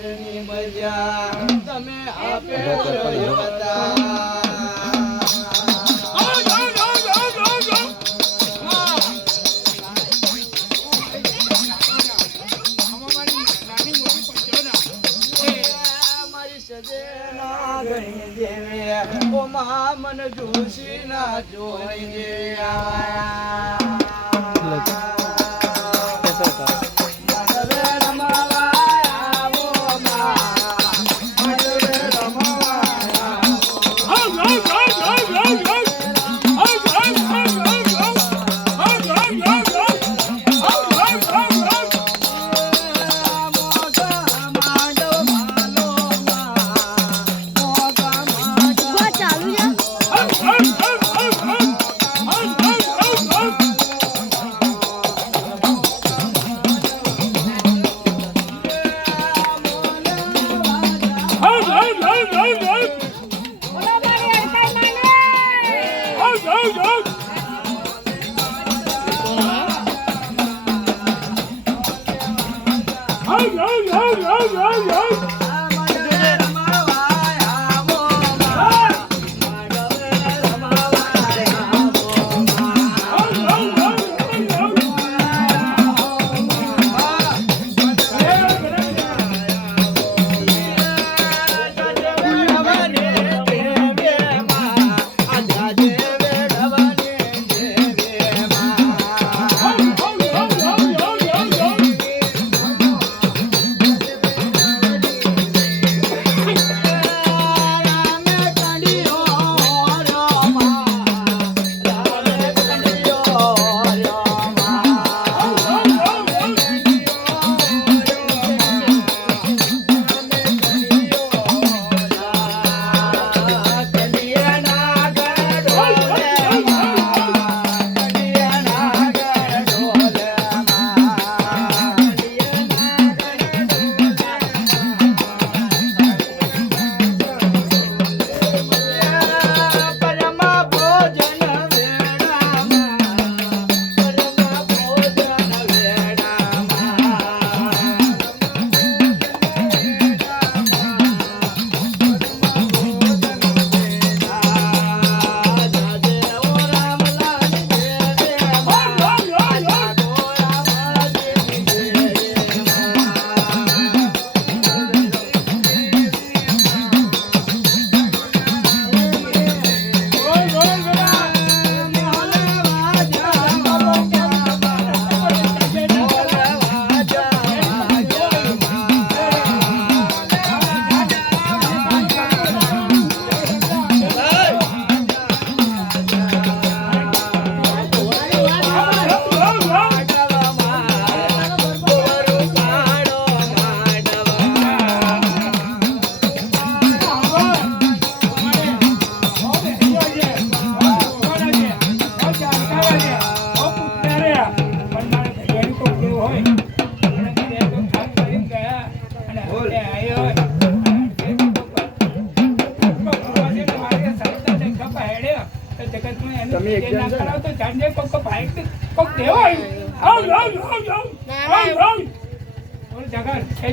ની મજા તમે આપે હતા મન જોશી ના જોઈ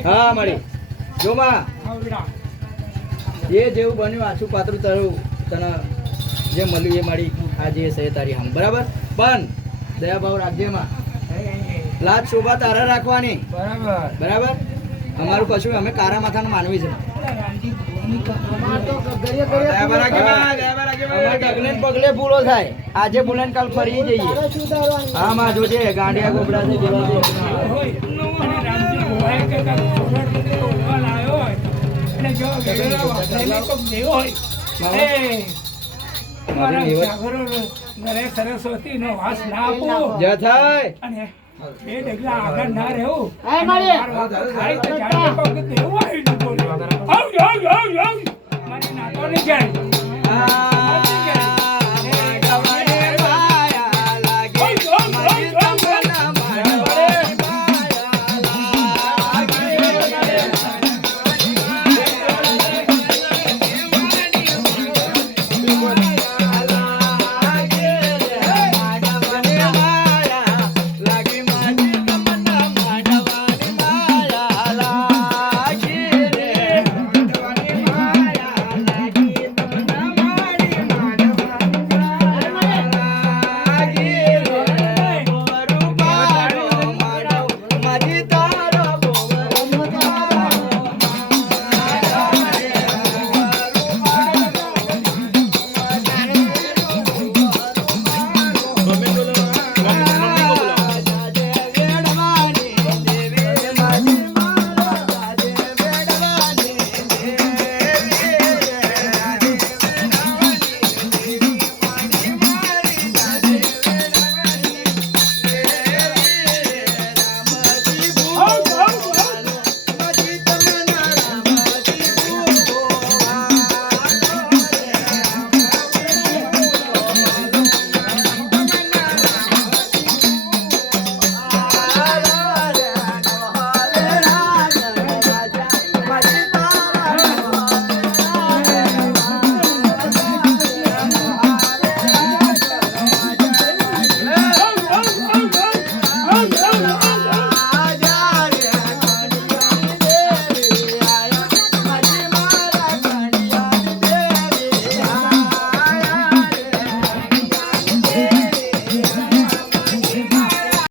હા મળી જોમાં એ જેવું બન્યું આછું પાતળું તારું તને જે મળ્યું એ મળી આ જે છે તારી હમ બરાબર પણ દયા ભાવ રાખજે એમાં લાજ શોભા તારે રાખવાની બરાબર બરાબર અમારું કશું અમે કારા માથાનું માનવી છે પગલે પૂરો થાય આજે બોલાને કાલ ફરી જઈએ હા માં જોજે ગાંડિયા ગોબડા છે સરસ્વતી નો વાસ ના આપો એ ડગલા આગળ ના રહેવું મારી નાતો નહીં જાય